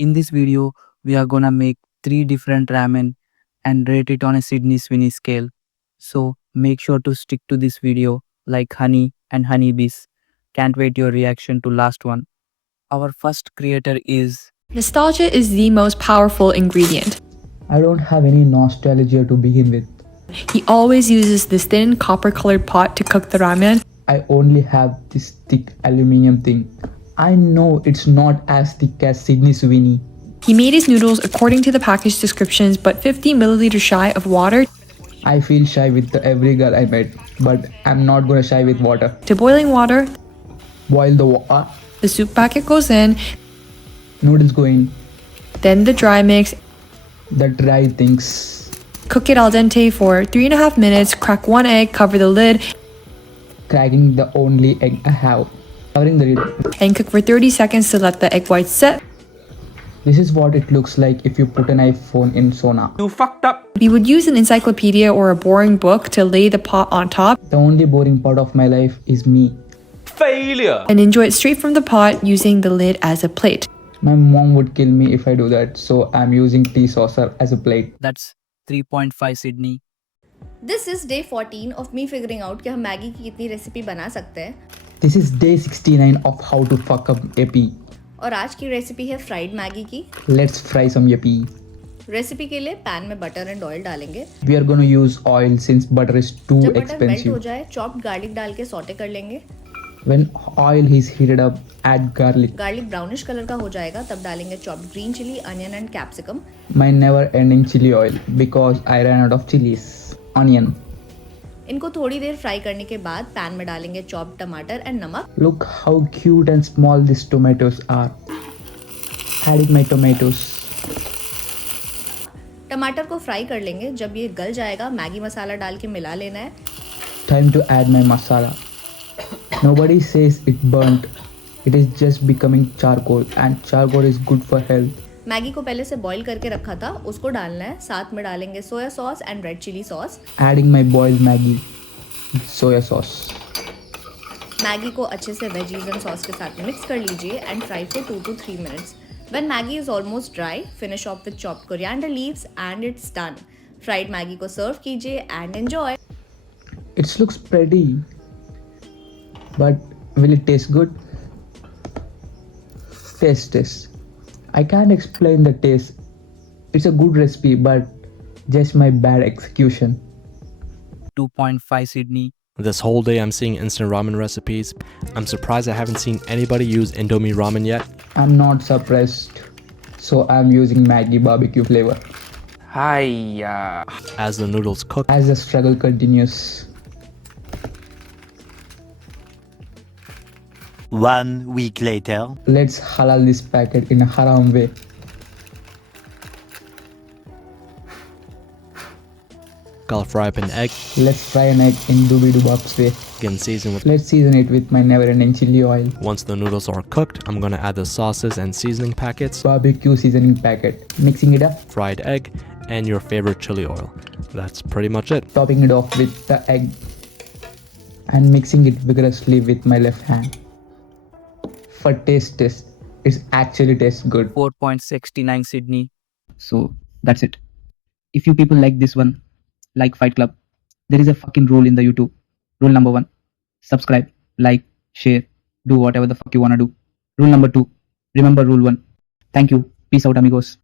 In this video, we are gonna make 3 different ramen and rate it on a Sydney Sweeney scale. So make sure to stick to this video like honey and honeybees. Can't wait your reaction to last one. Our first creator is Nostalgia is the most powerful ingredient. I don't have any nostalgia to begin with. He always uses this thin copper-colored pot to cook the ramen. I only have this thick aluminium thing. I know it's not as thick as Sydney Sweeney. He made his noodles according to the package descriptions, but 50 milliliters shy of water I feel shy with every girl I met, but I'm not gonna shy with water. to boiling water. Boil the water, The soup packet goes in, noodles go in, then the dry mix. the dry things. Cook it al dente for 3.5 minutes. Crack 1 egg, cover the lid, Cracking the only egg I have. Covering the lid. and cook for 30 seconds to let the egg whites set. This is what it looks like if you put an iPhone in sauna. We would use an encyclopedia or a boring book to lay the pot on top The only boring part of my life is me. Failure. and enjoy it straight from the pot using the lid as a plate. My mom would kill me if I do that, so I'm using tea saucer as a plate. that's 3.5 Sydney. This is day 14 of me figuring out कि हम Maggi की कितनी recipe बना सकते हैं This is day 69 of how to fuck up yippee. और आज की रेसिपी है फ्राइड मैगी की। Let's fry some yippee. Recipe के लिए पैन में बटर एंड ऑयल डालेंगे। We are gonna use oil since butter is too जब बटर मेल्ट हो expensive. जाए चॉप्ड गार्लिक डाल के सौटे कर लेंगे। When oil is heated up, add garlic. Garlic brownish colour का हो जाएगा तब डालेंगे chopped green chilli, onion and capsicum. My never-ending chili oil because I ran out of chilies. Onion. इनको थोड़ी देर फ्राई करने के बाद पैन में डालेंगे चॉप्ड टमाटर एंड नमक। Look how cute and small these tomatoes are. Adding my tomatoes. टमाटर को फ्राई कर लेंगे। जब ये गल जाएगा मैगी मसाला डाल के मिला लेना है। Time to add my masala. Nobody says it burnt. It is just becoming charcoal and charcoal is good for health. Maggi को पहले से बॉईल करके रखा था उसको डालना है। साथ में डालेंगे soya sauce and red chilli sauce. Adding my boiled Maggi. Soya sauce. Maggi को अच्छे से वेजीज एंड सॉस के साथ मिक्स कर लीजिए and fry for 2 to 3 minutes. When Maggi is almost dry, finish off with chopped coriander leaves and it's done. Fried Maggi को सर्व कीजिए and enjoy. It looks pretty. But will it taste good? Taste. I can't explain the taste. It's a good recipe, but just my bad execution. 2.5 Sydney. This whole day I'm seeing instant ramen recipes. I'm surprised I haven't seen anybody use Indomie ramen yet. I'm not surprised. So I'm using Maggi barbecue flavor. As the noodles cook, As the struggle continues. 1 week later. Let's halal this packet in a haram way. I'll fry up an egg Let's fry an egg in Doobydobap's way. and season with. Let's season it with my never-ending chili oil. Once the noodles are cooked, I'm gonna add the sauces and seasoning packets, Barbecue seasoning packet. Mixing it up. fried egg, and your favorite chili oil. That's pretty much it. Topping it off with the egg. And mixing it vigorously with my left hand. For taste, it actually tastes good. 4.69 Sydney. So that's it. If you people like this one, like Fight Club, there is a fucking rule in the YouTube. Rule number 1, subscribe, like, share, do whatever the fuck you wanna do. Rule number 2, remember rule 1. Thank you. Peace out, amigos.